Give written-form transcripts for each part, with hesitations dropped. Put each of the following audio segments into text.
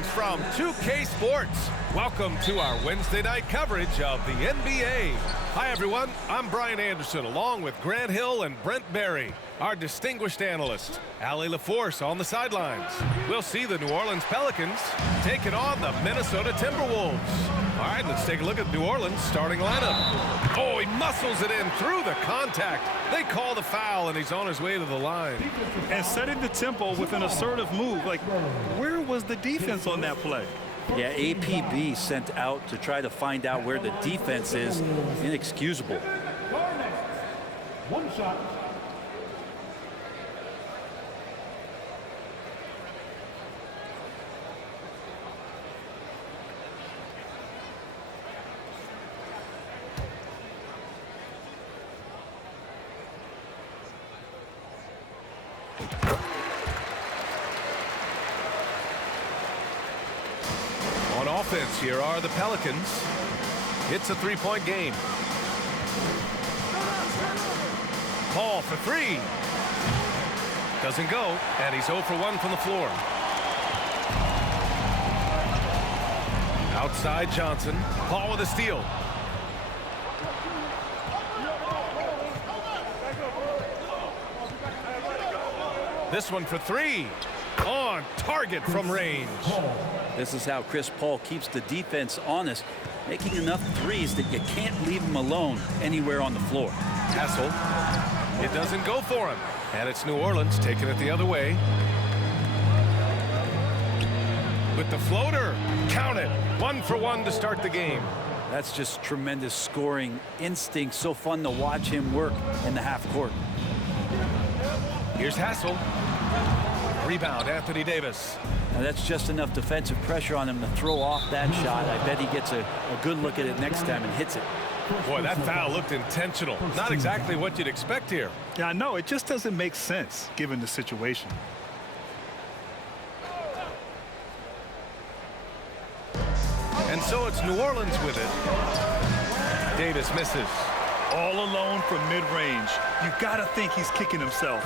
Greetings from 2K Sports. Welcome to our Wednesday night coverage of the NBA. Hi, everyone. I'm Brian Anderson, along with Grant Hill and Brent Barry, our distinguished analysts. Allie LaForce on the sidelines. We'll see the New Orleans Pelicans taking on the Minnesota Timberwolves. All right, let's take a look at New Orleans' starting lineup. Oh, he muscles it in through the contact. They call the foul, and he's on his way to the line. And setting the tempo with an assertive move. Like, where was the defense on that play? Yeah, APB sent out to try to find out where the defense is. Inexcusable. One shot. On offense, here are the Pelicans. It's a three-point game. Paul for three. Doesn't go, and he's 0 for 1 from the floor. Outside Johnson. Paul with a steal. This one for three. On target from range. This is how Chris Paul keeps the defense honest, making enough threes that you can't leave him alone anywhere on the floor. Hassel. It doesn't go for him. And it's New Orleans taking it the other way. With the floater. Count it. 1 for 1 to start the game. That's just tremendous scoring instinct. So fun to watch him work in the half court. Here's Hassel. Rebound, Anthony Davis. Now that's just enough defensive pressure on him to throw off that shot. I bet he gets a good look at it next time and hits it. Boy, that foul looked intentional. Not exactly what you'd expect here. Yeah, I know. It just doesn't make sense given the situation. And so it's New Orleans with it. Davis misses. All alone from mid-range. You got to think he's kicking himself.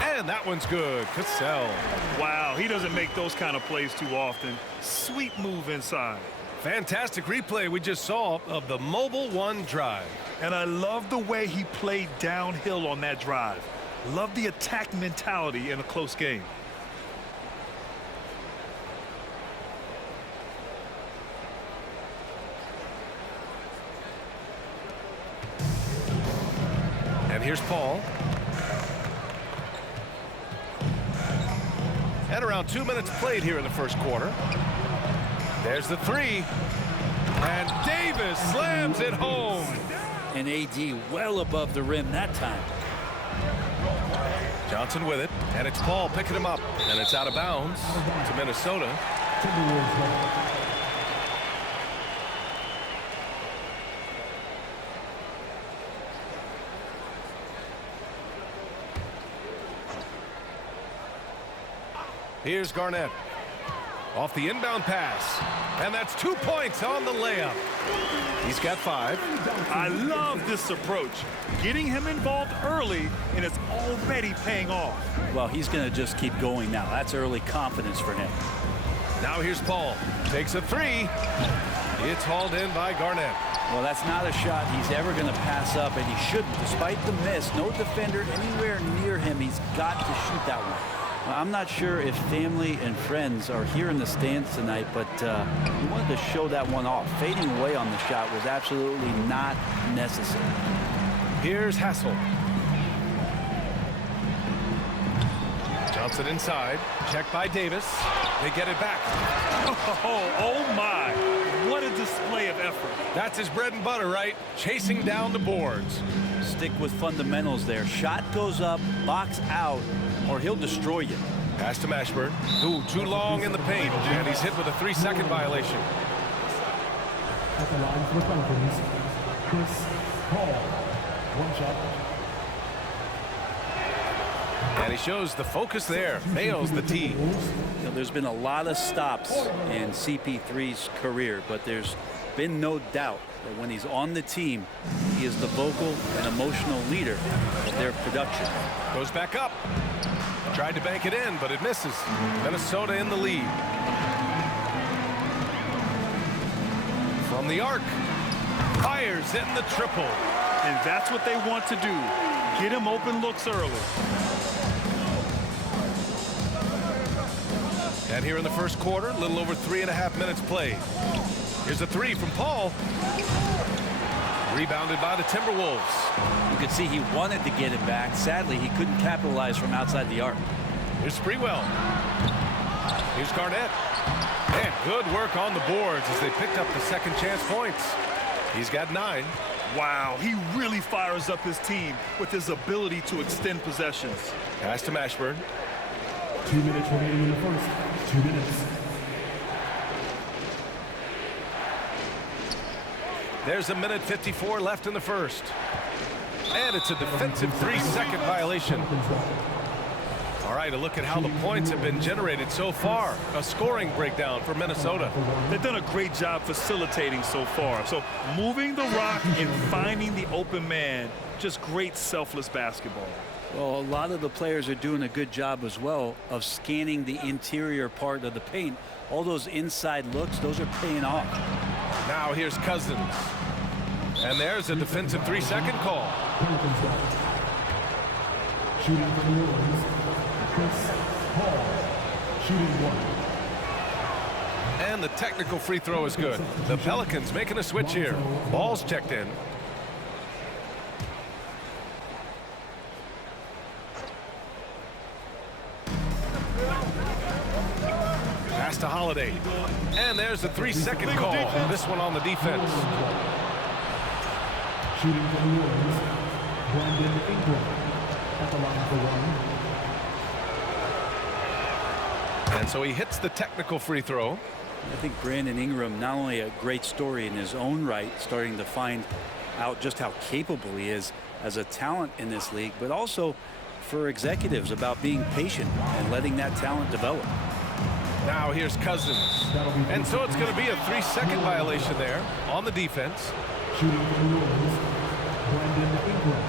And that one's good. Cassell. Wow, he doesn't make those kind of plays too often. Sweet move inside. Fantastic replay we just saw of the Mobile One drive. And I love the way he played downhill on that drive. Love the attack mentality in a close game. And here's Paul. And around 2 minutes played here in the first quarter. There's the three. And Davis slams it home. And AD well above the rim that time. Johnson with it. And it's Paul picking him up. And it's out of bounds to Minnesota. Here's Garnett. Off the inbound pass. And that's 2 points on the layup. He's got 5. I love this approach. Getting him involved early, and it's already paying off. Well, he's going to just keep going now. That's early confidence for him. Now here's Paul. Takes a three. It's hauled in by Garnett. Well, that's not a shot he's ever going to pass up, and he shouldn't. Despite the miss, no defender anywhere near him. He's got to shoot that one. I'm not sure if family and friends are here in the stands tonight, but he wanted to show that one off. Fading away on the shot was absolutely not necessary. Here's Hassel. Johnson inside. Checked by Davis. They get it back. Oh my. What a display of effort. That's his bread and butter, right? Chasing down the boards. Stick with fundamentals there. Shot goes up, box out, or he'll destroy you. Pass to Mashburn. Ooh, too long in the paint. And he's hit with a 3-second violation. At the line for the Pelicans, Chris Paul. One shot. And he shows the focus there. Nails the tee. You know, there's been a lot of stops in CP3's career, but there's been no doubt that when he's on the team, he is the vocal and emotional leader of their production. Goes back up. Tried to bank it in, but it misses. Minnesota in the lead. From the arc. Fires in the triple. And that's what they want to do. Get him open looks early. And here in the first quarter, a little over 3.5 minutes played. Here's a three from Paul. Rebounded by the Timberwolves. You could see he wanted to get it back. Sadly, he couldn't capitalize from outside the arc. Here's Sprewell. Here's Garnett. And good work on the boards as they picked up the second chance points. He's got 9. Wow, he really fires up his team with his ability to extend possessions. Pass to Mashburn. 2 minutes remaining in the first. 2 minutes. There's 1:54 left in the first. And it's a defensive 3-second violation. All right, a look at how the points have been generated so far. A scoring breakdown for Minnesota. They've done a great job facilitating so far. So moving the rock and finding the open man, just great selfless basketball. Well, a lot of the players are doing a good job as well of scanning the interior part of the paint. All those inside looks, those are paying off. Now here's Cousins. And there's a defensive 3-second call. Shooting for New Orleans, Chris Paul. Shooting 1. And the technical free throw is good. The Pelicans making a switch here. Ball's checked in. Pass to Holiday. And there's a 3-second call. This one on the defense. Shooting for New Orleans, Brandon Ingram at the line for 1. And so he hits the technical free throw. I think Brandon Ingram, not only a great story in his own right, starting to find out just how capable he is as a talent in this league, but also for executives about being patient and letting that talent develop. Now here's Cousins. And so it's going to be a 3-second violation there on the defense. Shooting for New Orleans, Brandon Ingram.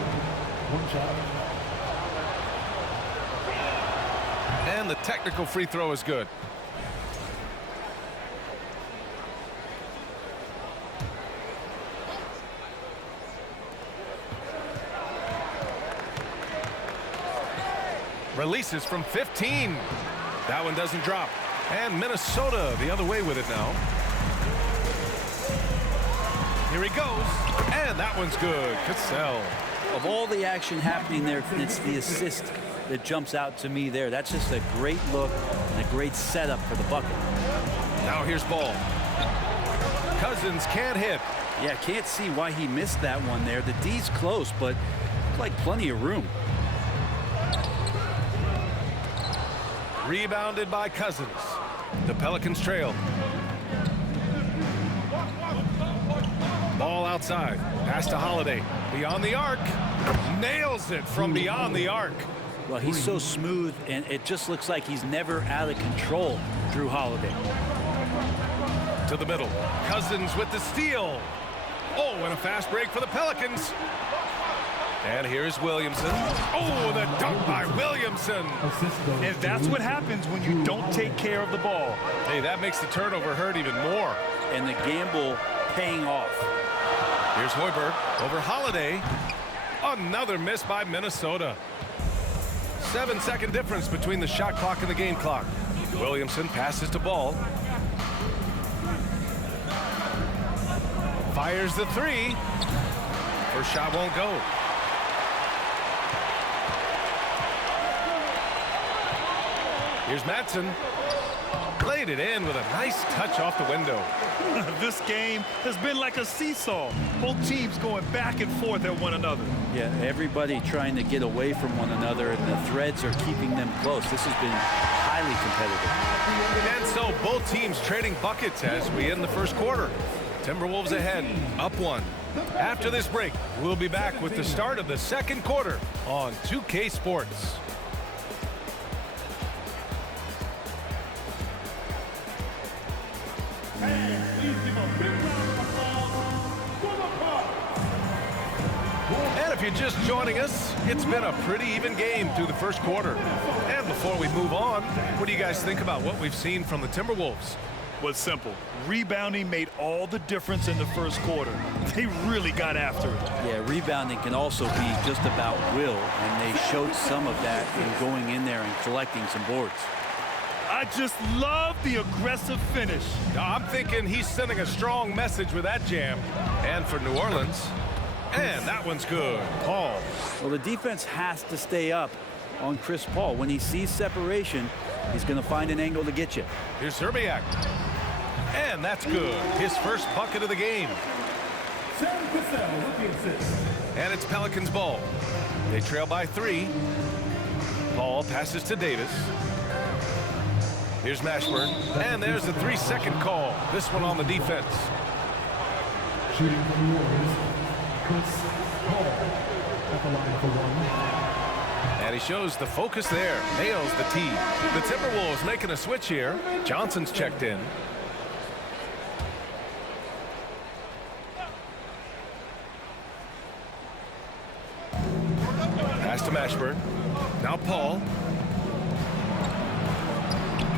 1 shot. And the technical free throw is good. Releases from 15. That one doesn't drop. And Minnesota the other way with it now. Here he goes. And that one's good. Cassell. Of all the action happening there, it's the assist that jumps out to me there. That's just a great look and a great setup for the bucket. Now here's Ball. Cousins can't hit. Yeah, can't see why he missed that one there. The D's close, but like plenty of room. Rebounded by Cousins. The Pelicans trail. Ball outside. Pass to Holiday. Beyond the arc. Nails it from beyond the arc. Well, he's so smooth, and it just looks like he's never out of control, Drew Holiday. To the middle. Cousins with the steal. Oh, and a fast break for the Pelicans. And here's Williamson. Oh, the dunk by Williamson. And that's what happens when you don't take care of the ball. Hey, that makes the turnover hurt even more. And the gamble paying off. Here's Hoiberg over Holiday. Another miss by Minnesota. 7-second difference between the shot clock and the game clock. Williamson passes to Ball. Fires the 3. First shot won't go. Here's Madsen. Played it in with a nice touch off the window. This game has been like a seesaw. Both teams going back and forth at one another. Yeah, everybody trying to get away from one another, and the threads are keeping them close. This has been highly competitive. And so both teams trading buckets as we end the first quarter. Timberwolves ahead, up 1. After this break, we'll be back with the start of the second quarter on 2K Sports. And a If you're just joining us, it's been a pretty even game through the first quarter. And before we move on, what do you guys think about what we've seen from the Timberwolves? Was simple. Rebounding made all the difference in the first quarter. They really got after it. Yeah, rebounding can also be just about will, and they showed some of that in going in there and collecting some boards. I just love the aggressive finish. I'm thinking he's sending a strong message with that jam. And for New Orleans, and that one's good. Paul. Well, the defense has to stay up on Chris Paul. When he sees separation, he's going to find an angle to get you. Here's Zerbiak. And that's good. His first bucket of the game. And it's Pelicans ball. They trail by 3. Paul passes to Davis. Here's Mashburn. And there's the 3-second call. This one on the defense. Shooting from New Orleans, Chris Paul at the line for 1. And he shows the focus there. Nails the tee. The Timberwolves making a switch here. Johnson's checked in. Pass to Mashburn. Now Paul.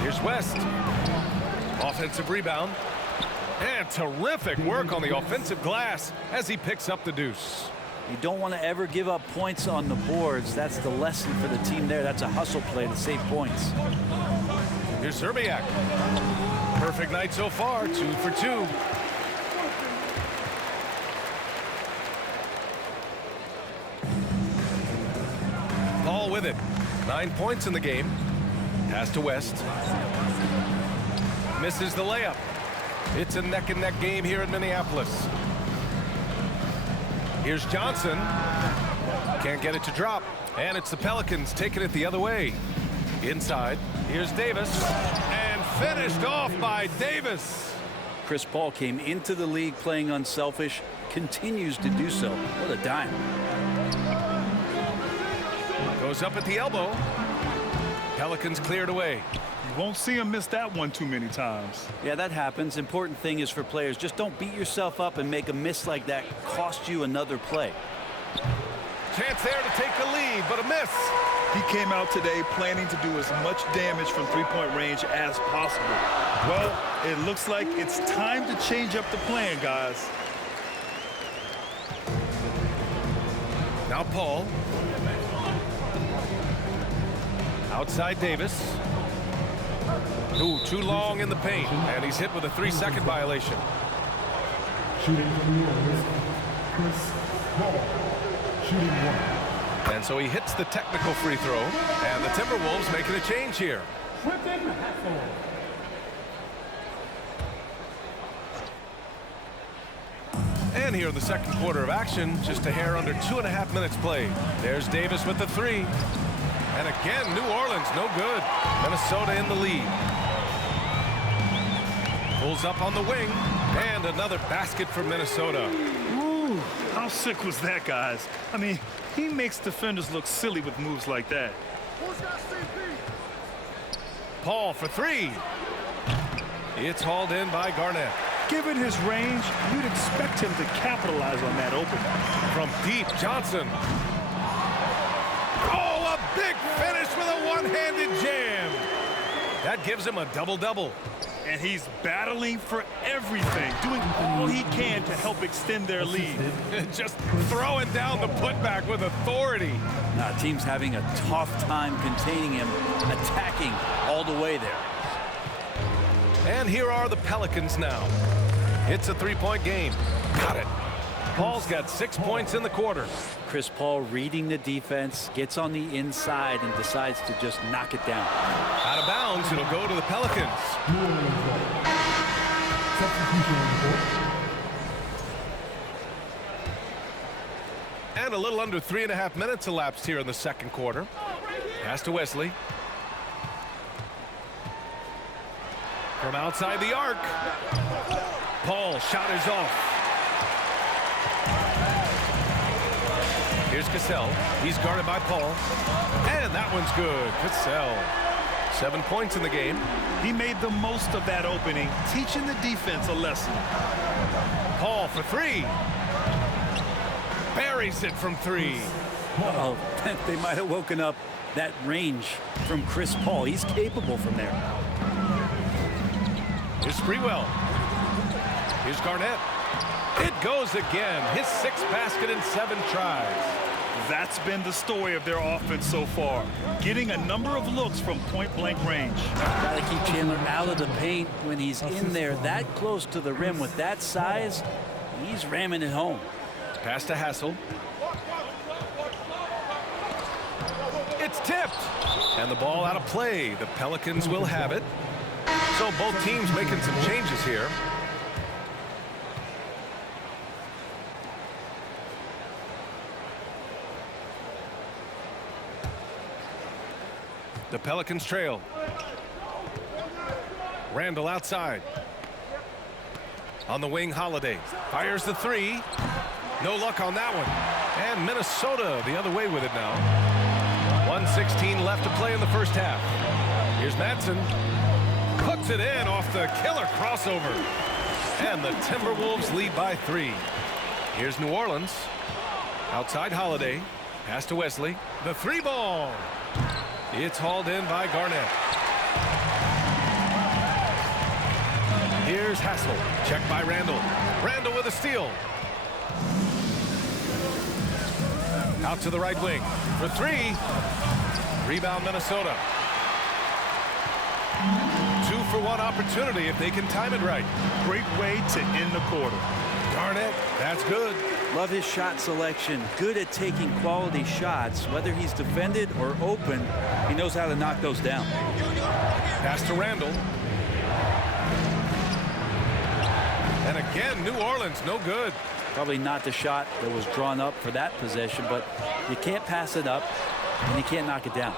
Here's West. Offensive rebound. And terrific work on the offensive glass as he picks up the deuce. You don't want to ever give up points on the boards. That's the lesson for the team there. That's a hustle play to save points. Here's Zerbiak. Perfect night so far, 2 for 2. Paul with it. 9 points in the game. Pass to West. Misses the layup. It's a neck-and-neck game here in Minneapolis. Here's Johnson. Can't get it to drop. And it's the Pelicans taking it the other way. Inside. Here's Davis. And finished off by Davis. Chris Paul came into the league playing unselfish. Continues to do so. What a dime. Goes up at the elbow. Pelicans cleared away. You won't see him miss that one too many times. Yeah, that happens. Important thing is for players, just don't beat yourself up and make a miss like that cost you another play. Chance there to take the lead, but a miss. He came out today planning to do as much damage from three-point range as possible. Well, it looks like it's time to change up the plan, guys. Now Paul. Outside Davis. Ooh, too long in the paint, and he's hit with a 3-second violation. Shooting from New Orleans, Chris Paul. Shooting 1. And so he hits the technical free throw, and the Timberwolves making a change here. And here in the second quarter of action, just a hair under 2.5 minutes played. There's Davis with the 3. And again, New Orleans, no good. Minnesota in the lead. Pulls up on the wing, and another basket for Minnesota. Ooh, how sick was that, guys? I mean, he makes defenders look silly with moves like that. Paul for 3. It's hauled in by Garnett. Given his range, you'd expect him to capitalize on that opening. From deep, Johnson. Oh, a big finish with a one-handed jam. That gives him a double-double. And he's battling for everything, doing all he can to help extend their lead. Just throwing down the putback with authority. Team's having a tough time containing him, attacking all the way there. And here are the Pelicans now. It's a 3-point game. Got it. Paul's got 6 points in the quarter. Chris Paul reading the defense, gets on the inside and decides to just knock it down. Out of bounds, it'll go to the Pelicans. New Orleans ball. Substitution on the board. And a little under 3.5 minutes elapsed here in the second quarter. Pass to Wesley. From outside the arc. Paul shot is off. Here's Cassell. He's guarded by Paul. And that one's good. Cassell. 7 points in the game. He made the most of that opening, teaching the defense a lesson. Paul for 3. Buries it from 3. Uh-oh. They might have woken up that range from Chris Paul. He's capable from there. Here's Sprewell. Here's Garnett. It goes again. His 6th basket in 7 tries. That's been the story of their offense so far. Getting a number of looks from point-blank range. Gotta keep Chandler out of the paint when he's in there that close to the rim with that size. He's ramming it home. Pass to Hassel. It's tipped. And the ball out of play. The Pelicans will have it. So both teams making some changes here. The Pelicans trail. Randall outside. On the wing, Holiday. Fires the 3. No luck on that one. And Minnesota the other way with it now. 1:16 left to play in the first half. Here's Madsen. Puts it in off the killer crossover. And the Timberwolves lead by 3. Here's New Orleans. Outside Holiday. Pass to Wesley. The 3 ball. It's hauled in by Garnett. Here's Hassel. Checked by Randall. Randall with a steal. Out to the right wing for 3. Rebound Minnesota. 2-for-1 opportunity if they can time it right. Great way to end the quarter. Garnett, that's good. Love his shot selection. Good at taking quality shots. Whether he's defended or open, he knows how to knock those down. Pass to Randall. And again, New Orleans, no good. Probably not the shot that was drawn up for that possession, but you can't pass it up, and you can't knock it down.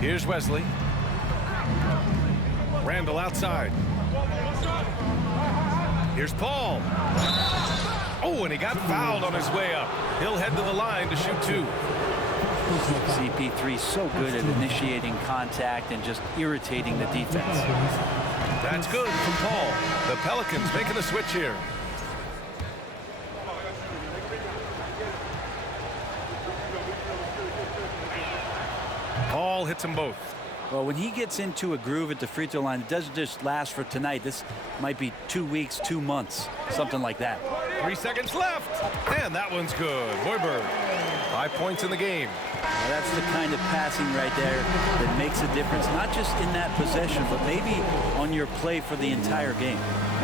Here's Wesley. Randall outside. Here's Paul. Oh, and he got fouled on his way up. He'll head to the line to shoot 2. CP3 so good at initiating contact and just irritating the defense. That's good from Paul. The Pelicans making a switch here. Paul hits them both. Well, when he gets into a groove at the free throw line, it doesn't just last for tonight. This might be 2 weeks, 2 months, something like that. 3 seconds left. And that one's good. Hoiberg, 5 points in the game. Well, that's the kind of passing right there that makes a difference, not just in that possession, but maybe on your play for the entire game.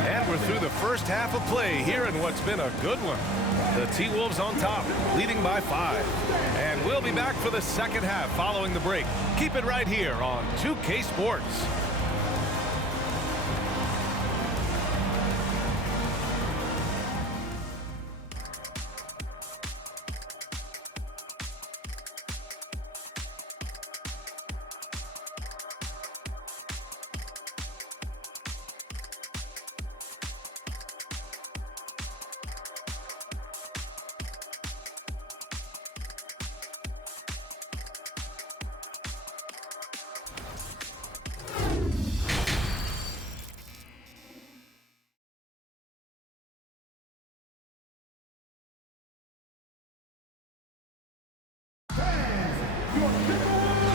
And we're through the first half of play here in what's been a good one. The T-Wolves on top, leading by 5. And we'll be back for the second half following the break. Keep it right here on 2K Sports.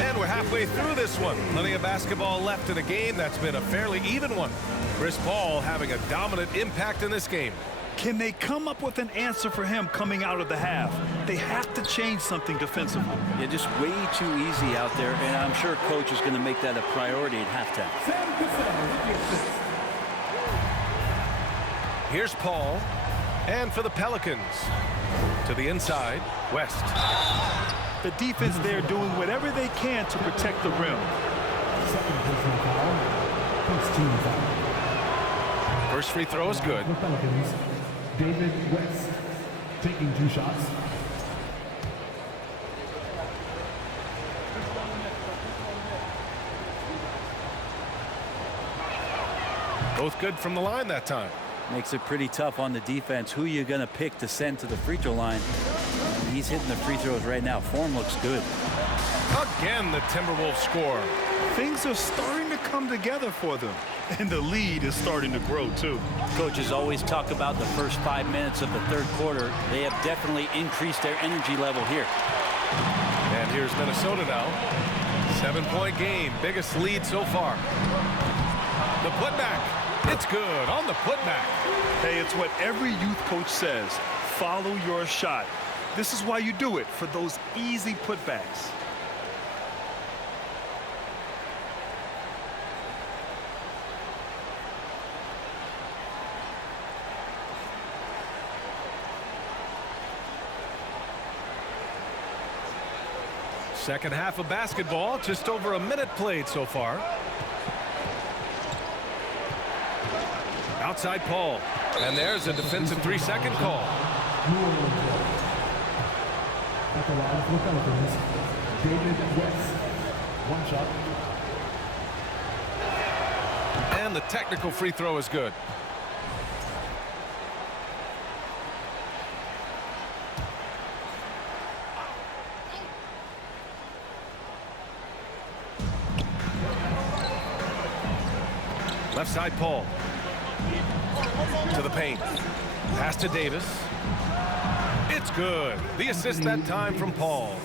And we're halfway through this one. Plenty of basketball left in a game that's been a fairly even one. Chris Paul having a dominant impact in this game. Can they come up with an answer for him coming out of the half? They have to change something defensively. Yeah, just way too easy out there, and I'm sure coach is going to make that a priority at halftime. Here's Paul. And for the Pelicans, to the inside, West. The defense there doing whatever they can to protect the rim. Second personal foul. First team foul. First free throw is good. The Pelicans, David West, taking 2 shots. Both good from the line that time. Makes it pretty tough on the defense. Who you going to pick to send to the free throw line? And he's hitting the free throws right now. Form looks good. Again, the Timberwolves score. Things are starting to come together for them. And the lead is starting to grow, too. Coaches always talk about the first 5 minutes of the third quarter. They have definitely increased their energy level here. And here's Minnesota now. 7-point game, biggest lead so far. The putback. It's good on the putback. Hey, it's what every youth coach says. Follow your shot. This is why you do it, for those easy putbacks. Second half of basketball, just over a minute played so far. Outside Paul. And there's a defensive 3-second call. At the line for the Pelicans, DEVIIN'S. One shot. And the technical free throw is good. Left side Paul. To the paint. Pass to Davis. It's good. The assist that time from Paul.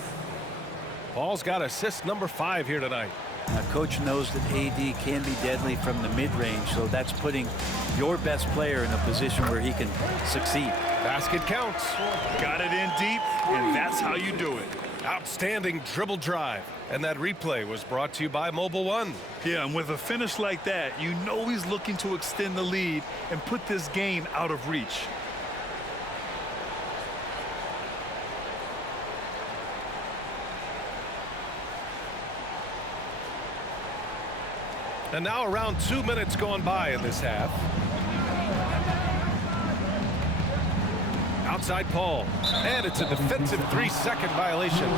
Paul's got assist number 5 here tonight. Now, coach knows that AD can be deadly from the mid-range, so that's putting your best player in a position where he can succeed. Basket counts. Got it in deep, and that's how you do it. Outstanding dribble drive. And that replay was brought to you by Mobile One. Yeah, and with a finish like that, you know he's looking to extend the lead and put this game out of reach. And now around 2 minutes gone by in this half. Outside Paul. And it's a defensive 3-second violation.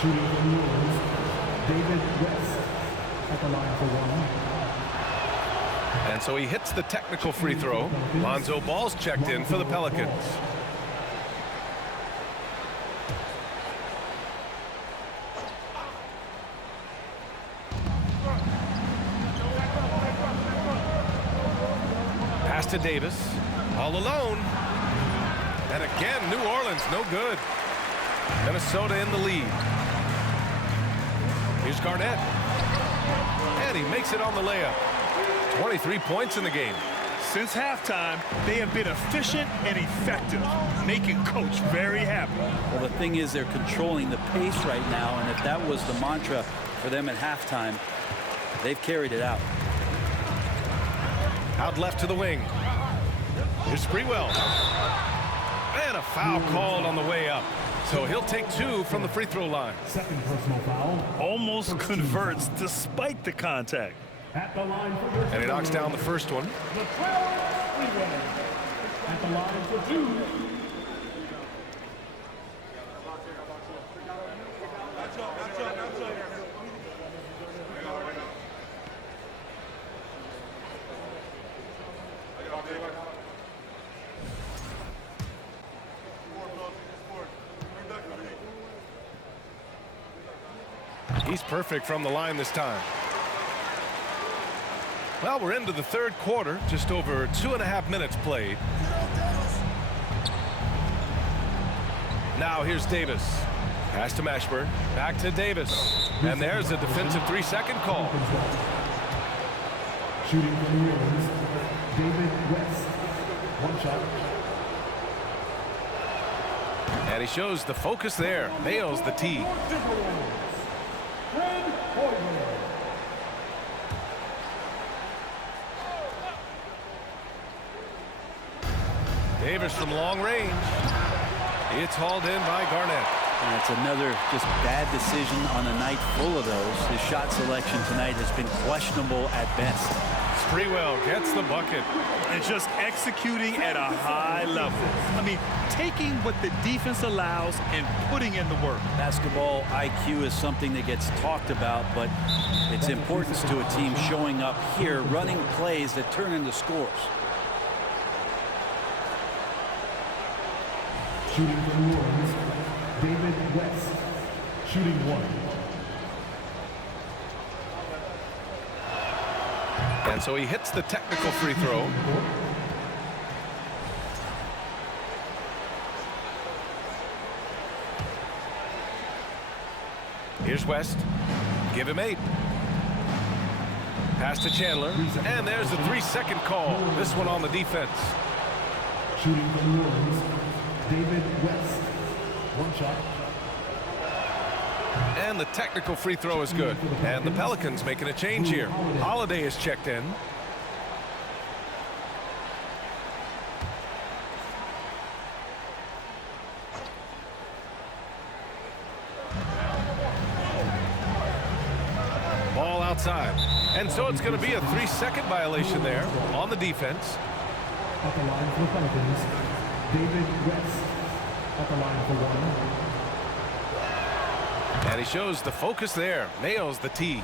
Shooting for New Orleans, DEVIIN'S. At the line for one. And so he hits the technical free throw. Lonzo Ball's checked in for the Pelicans. Pass to Davis. All alone. And again, New Orleans, no good. Minnesota in the lead. Here's Garnett. And he makes it on the layup. 23 points in the game. Since halftime, they have been efficient and effective, making coach very happy. Well, the thing is, they're controlling the pace right now, and if that was the mantra for them at halftime, they've carried it out. Out left to the wing. Here's Sprewell. And a foul called on the way up. So he'll take 2 from the free throw line. Second personal foul. Almost converts despite the contact. At the line for your And he knocks down the first one. the 12 freeway. At the line for 2. He's perfect from the line this time. Well, we're into the third quarter, just over 2.5 minutes played. Now here's Davis. Pass to Mashburn. Back to Davis. And there's a defensive 3-second call. Shooting for New Orleans, DEVIIN'S. One shot. And he shows the focus there. Nails the tee. Davis from long range. It's hauled in by Garnett. And it's another just bad decision on a night full of those. His shot selection tonight has been questionable at best. Sprewell gets the bucket. And just executing at a high level. I mean, taking what the defense allows and putting in the work. Basketball IQ is something that gets talked about, but its importance to a team showing up here, running plays that turn into scores. Shooting for New Orleans, DEVIIN'S. Shooting 1. And so he hits the technical free throw. Here's West. Give him 8. Pass to Chandler. And there's the 3-second call. This one on the defense. Shooting for New Orleans, David West. One shot. And the technical free throw is good. And the Pelicans making a change here. Holiday is checked in. Ball outside. And so it's going to be a 3-second violation there on the defense. At the line for the Pelicans, David West. At the line for 1. And he shows the focus there. Nails the tee.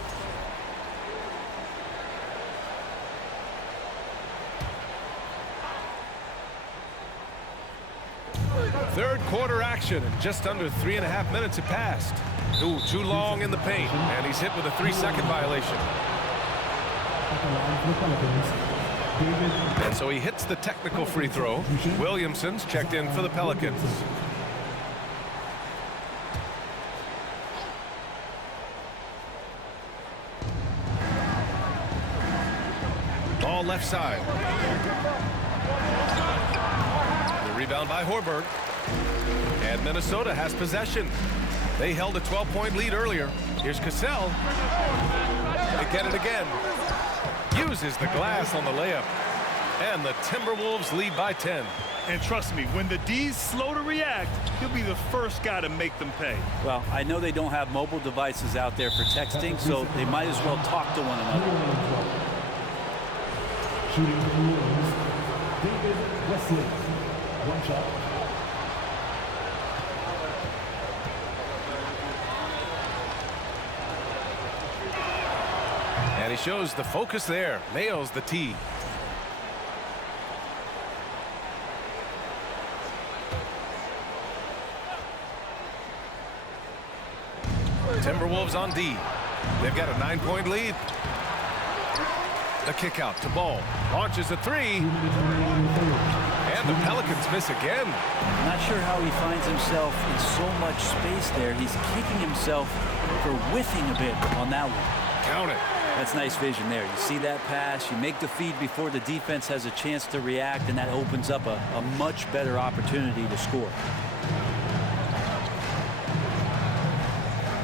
Third quarter action. And just under 3.5 minutes have passed. Ooh, too long in the paint. And he's hit with a 3-second violation. At the line for the Pelicans, David. And so he hits the technical free throw. Williamson's checked in for the Pelicans. Ball left side. The rebound by Horberg. And Minnesota has possession. They held a 12-point lead earlier. Here's Cassell. They get it again. Uses the glass on the layup. And the Timberwolves lead by 10. And trust me, when the D's slow to react, he'll be the first guy to make them pay. Well, I know they don't have mobile devices out there for texting, so they might as well talk to one another. Shooting for New Orleans, David Wesley. One shot. And he shows the focus there. Nails the tee. Timberwolves on D. They've got a 9-point lead. The kick out to Ball. Launches a 3. And the Pelicans miss again. I'm not sure how he finds himself in so much space there. He's kicking himself for whiffing a bit on that one. Count it. That's nice vision there. You see that pass, you make the feed before the defense has a chance to react, and that opens up a much better opportunity to score.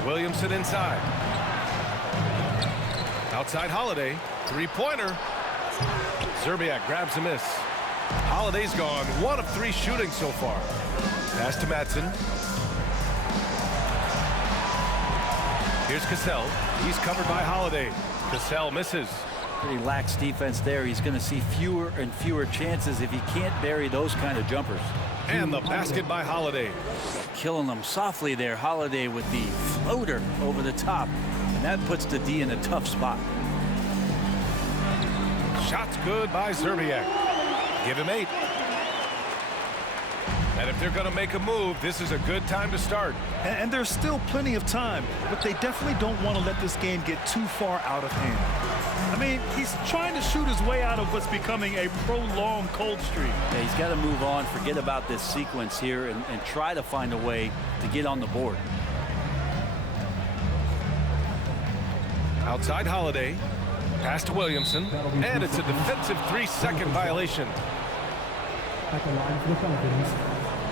Williamson inside. Outside Holiday. 3-pointer. Zerbiak grabs a miss. Holiday's gone 1 of 3 shooting so far. Pass to Madsen. Here's Cassell. He's covered by Holiday. Cassell misses. Pretty lax defense there. He's going to see fewer and fewer chances if he can't bury those kind of jumpers. And the basket by Holiday. Killing them softly there. Holiday with the floater over the top. And that puts the D in a tough spot. Shot's good by Zerbiak. Give him 8. And if they're going to make a move, this is a good time to start. And there's still plenty of time, but they definitely don't want to let this game get too far out of hand. I mean, he's trying to shoot his way out of what's becoming a prolonged cold streak. Yeah, he's got to move on, forget about this sequence here, and try to find a way to get on the board. Outside Holiday. Pass to Williamson. And it's a defensive 3-second violation. At the line for the Pelicans,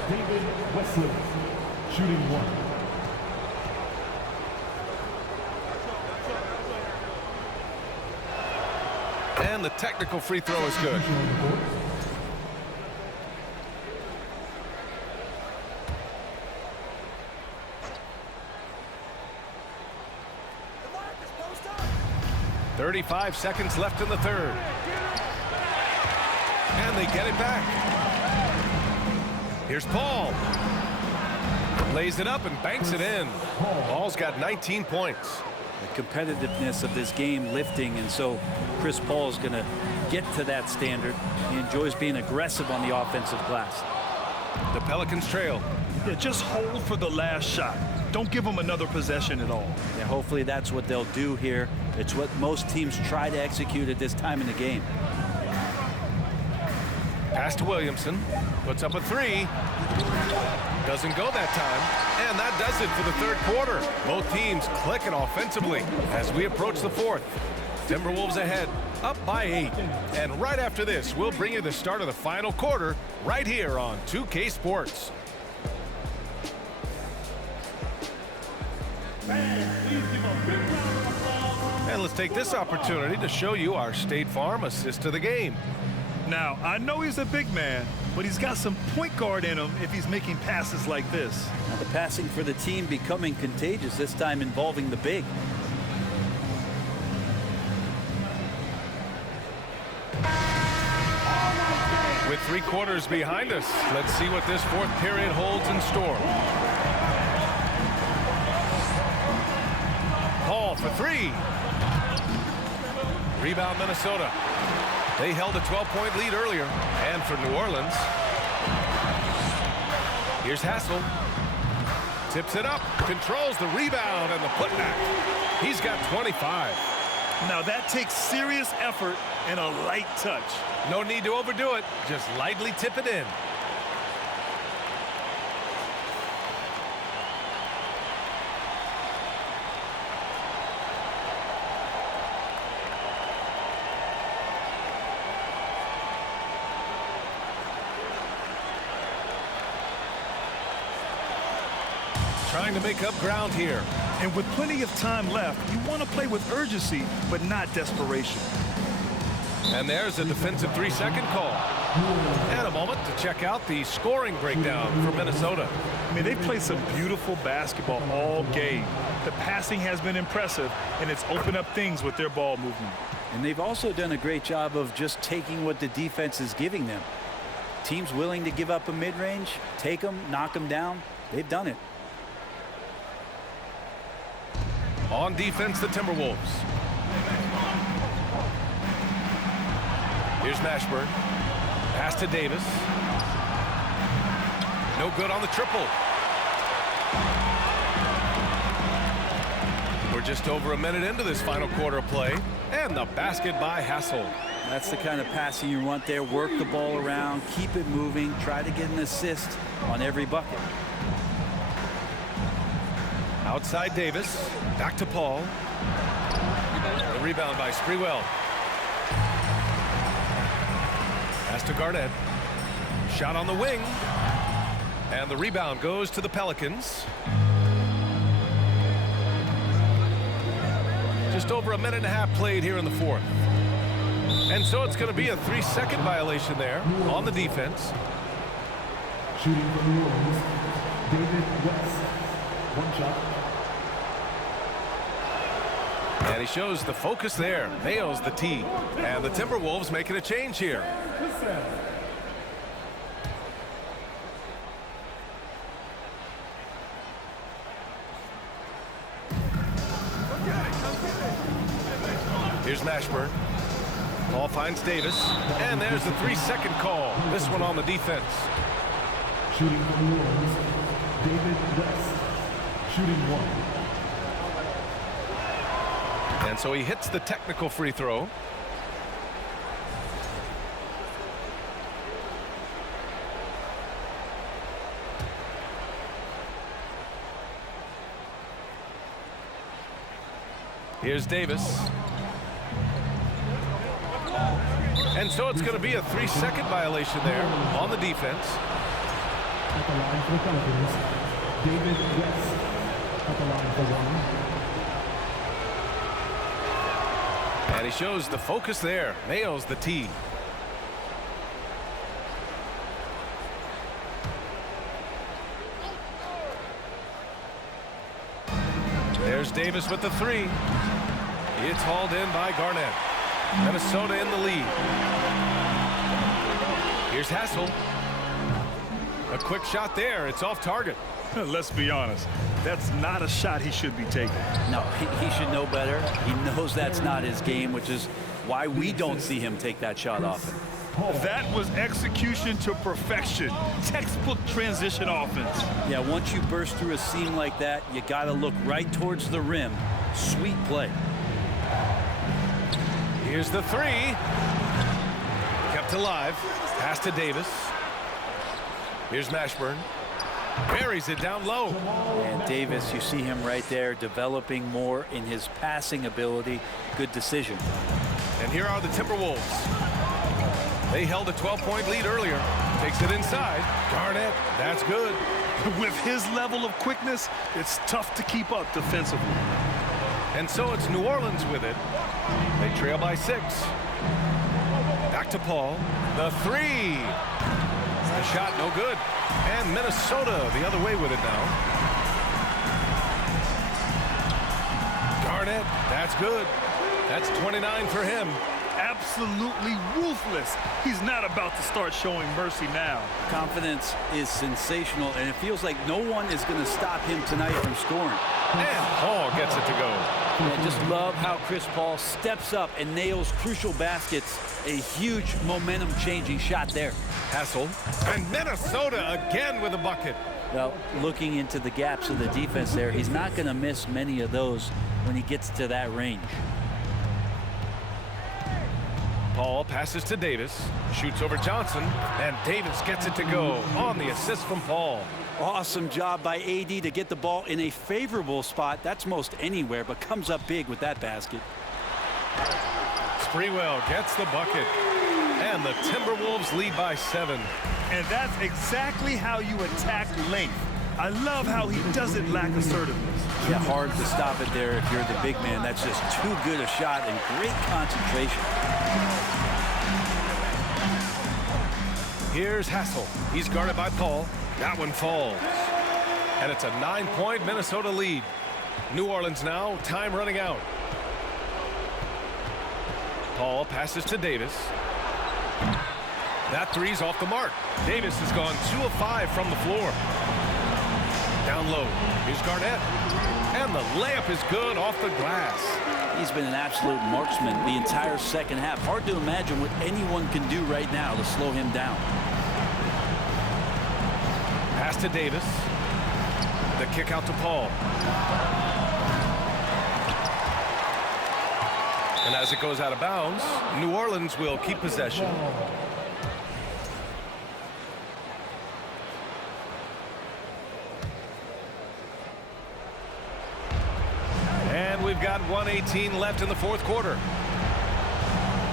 David Wesley. Shooting 1. And the technical free throw is good. "35 seconds left in the third. And they get it back. Here's Paul. Lays it up and banks it in. Paul's got 19 points. The competitiveness of this game lifting, and so Chris Paul is going to get to that standard. He enjoys being aggressive on the offensive glass. The Pelicans trail. Yeah, just hold for the last shot. Don't give them another possession at all. Yeah, hopefully that's what they'll do here. It's what most teams try to execute at this time in the game. Pass to Williamson. Puts up a three. Doesn't go that time. And that does it for the third quarter. Both teams clicking offensively as we approach the fourth. Timberwolves ahead, up by 8. And right after this, we'll bring you the start of the final quarter right here on 2K Sports. And let's take this opportunity to show you our State Farm assist to the game. Now, I know he's a big man, but he's got some point guard in him if he's making passes like this. Now the passing for the team becoming contagious, this time involving the big. With 3 quarters behind us, let's see what this fourth period holds in store. Paul for 3. Rebound Minnesota. They held a 12-point lead earlier. And for New Orleans, here's Hassel. Tips it up, controls the rebound and the putback. He's got 25. Now that takes serious effort and a light touch. No need to overdo it, just lightly tip it in. Trying to make up ground here. And with plenty of time left, you want to play with urgency, but not desperation. And there's a defensive 3-second call. And a moment to check out the scoring breakdown for Minnesota. I mean, they play some beautiful basketball all game. The passing has been impressive, and it's opened up things with their ball movement. And they've also done a great job of just taking what the defense is giving them. Teams willing to give up a mid-range, take them, knock them down. They've done it. On defense, the Timberwolves. Here's Mashburn. Pass to Davis. No good on the triple. We're just over a minute into this final quarter of play. And the basket by Hassel. That's the kind of passing you want there. Work the ball around, keep it moving, try to get an assist on every bucket. Outside Davis. Back to Paul. The rebound by Sprewell. Pass to Garnett. Shot on the wing. And the rebound goes to the Pelicans. Just over a minute and a half played here in the fourth. And so it's going to be a 3-second violation there on the defense. Shooting from New Orleans, David West. 1 shot. And he shows the focus there. Nails the tee. And the Timberwolves making a change here. Here's Mashburn. Ball finds Davis. And there's the 3-second call. This one on the defense. Shooting from New Orleans, David West. Shooting 1. And so he hits the technical free throw. Here's Davis. And so it's going to be a 3-second violation there on the defense. At the line for the Pelicans, David West. At the line for 1. And he shows the focus there. Nails the tee. There's Davis with the 3. It's hauled in by Garnett. Minnesota in the lead. Here's Hassel. A quick shot there. It's off target. Let's be honest. That's not a shot he should be taking. No, he should know better. He knows that's not his game, which is why we don't see him take that shot often. That was execution to perfection. Textbook transition offense. Yeah, once you burst through a seam like that, you got to look right towards the rim. Sweet play. Here's the three. Kept alive. Pass to Davis. Here's Mashburn. Buries it down low. And Davis, you see him right there developing more in his passing ability. Good decision. And here are the Timberwolves. They held a 12-point lead earlier. Takes it inside. Garnett, that's good. With his level of quickness, it's tough to keep up defensively. And so it's New Orleans with it. They trail by 6. Back to Paul. The three. The shot no good. And Minnesota the other way with it now. Garnett, that's good. That's 29 for him. Absolutely ruthless. He's not about to start showing mercy now. Confidence is sensational, and it feels like no one is going to stop him tonight from scoring. And Paul gets it to go. I just love how Chris Paul steps up and nails crucial baskets. A huge momentum-changing shot there. Hassel. And Minnesota again with a bucket. Well, looking into the gaps of the defense there, he's not going to miss many of those when he gets to that range. Paul passes to Davis, shoots over Johnson, and Davis gets it to go on the assist from Paul. Awesome job by AD to get the ball in a favorable spot. That's most anywhere, but comes up big with that basket. Sprewell gets the bucket, and the Timberwolves lead by 7. And that's exactly how you attack length. I love how he doesn't lack assertiveness. Yeah, hard to stop it there if you're the big man. That's just too good a shot and great concentration. Here's Hassel. He's guarded by Paul. That one falls. And it's a 9-point Minnesota lead. New Orleans now, time running out. Paul passes to Davis. That three's off the mark. Davis has gone 2 of 5 from the floor. Down low. Here's Garnett. And the layup is good off the glass. He's been an absolute marksman the entire second half. Hard to imagine what anyone can do right now to slow him down. Pass to Davis. The kick out to Paul. And as it goes out of bounds, New Orleans will keep possession. And we've got 1:18 left in the fourth quarter.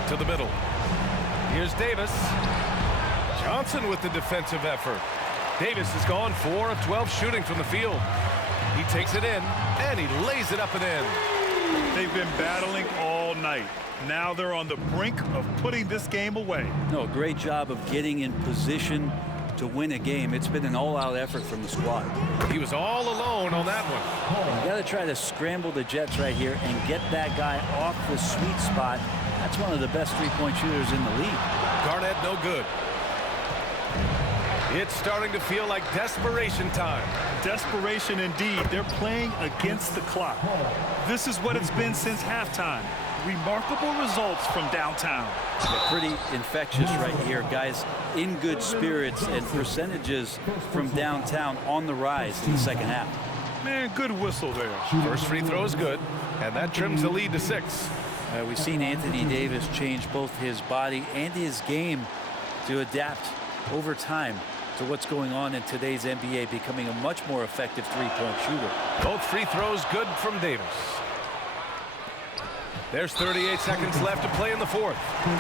To the middle. Here's Davis. Johnson with the defensive effort. Davis has gone 4 of 12 shooting from the field. He takes it in, and he lays it up and in. They've been battling all night. Now they're on the brink of putting this game away. No, great job of getting in position to win a game. It's been an all-out effort from the squad. He was all alone on that one. You got to try to scramble the Jets right here and get that guy off the sweet spot. That's one of the best three-point shooters in the league. Garnett no good. It's starting to feel like desperation time. Desperation indeed. They're playing against the clock. This is what it's been since halftime. Remarkable results from downtown. Yeah, pretty infectious right here, guys. In good spirits and percentages from downtown on the rise in the second half. Man, good whistle there. First free throw is good, and that trims the lead to 6. We've seen Anthony Davis change both his body and his game to adapt over time to what's going on in today's NBA, becoming a much more effective three-point shooter. Both free throws good from Davis. There's 38 seconds left to play in the fourth.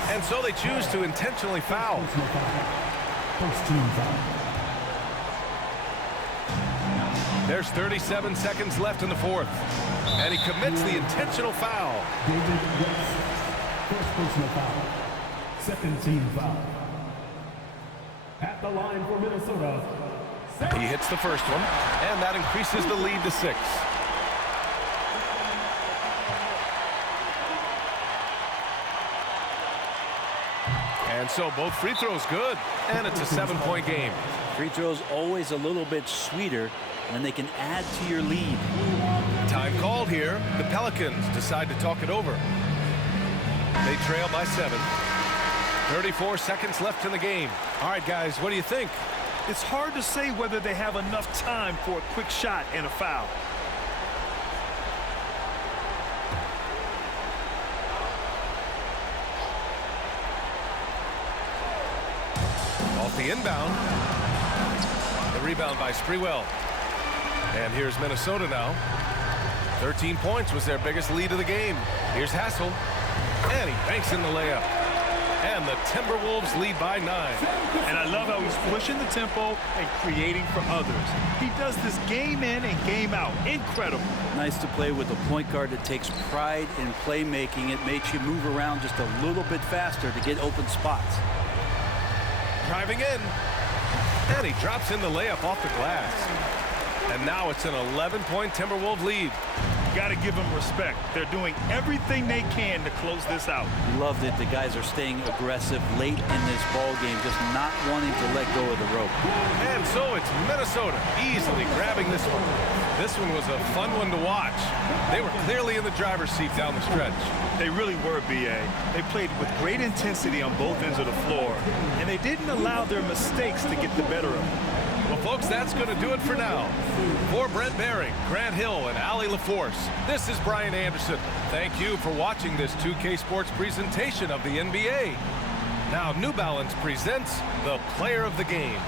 And so they choose to intentionally foul. First team foul. There's 37 seconds left in the fourth. And he commits the intentional foul. David West. First personal foul. Second team foul. At the line for Minnesota. He hits the first one, and that increases the lead to 6. And so both free throws good, and it's a 7-point game. Free throws always a little bit sweeter when they can add to your lead. Time called here. The Pelicans decide to talk it over. They trail by 7. 34 seconds left in the game. All right, guys, what do you think? It's hard to say whether they have enough time for a quick shot and a foul. Off the inbound. The rebound by Sprewell. And here's Minnesota now. 13 points was their biggest lead of the game. Here's Hassel. And he banks in the layup. And the Timberwolves lead by 9. And I love how he's pushing the tempo and creating for others. He does this game in and game out. Incredible. Nice to play with a point guard that takes pride in playmaking. It makes you move around just a little bit faster to get open spots. Driving in. And he drops in the layup off the glass. And now it's an 11-point Timberwolves lead. Got to give them respect. They're doing everything they can to close this out. Loved it. The guys are staying aggressive late in this ball game, just not wanting to let go of the rope. And so it's Minnesota easily grabbing this one. This one was a fun one to watch. They were clearly in the driver's seat down the stretch. They really were, B.A. They played with great intensity on both ends of the floor, and they didn't allow their mistakes to get the better of them. Well, folks, that's going to do it for now. For Brent Berry, Grant Hill, and Allie LaForce, this is Brian Anderson. Thank you for watching this 2K Sports presentation of the NBA. Now, New Balance presents the Player of the Game.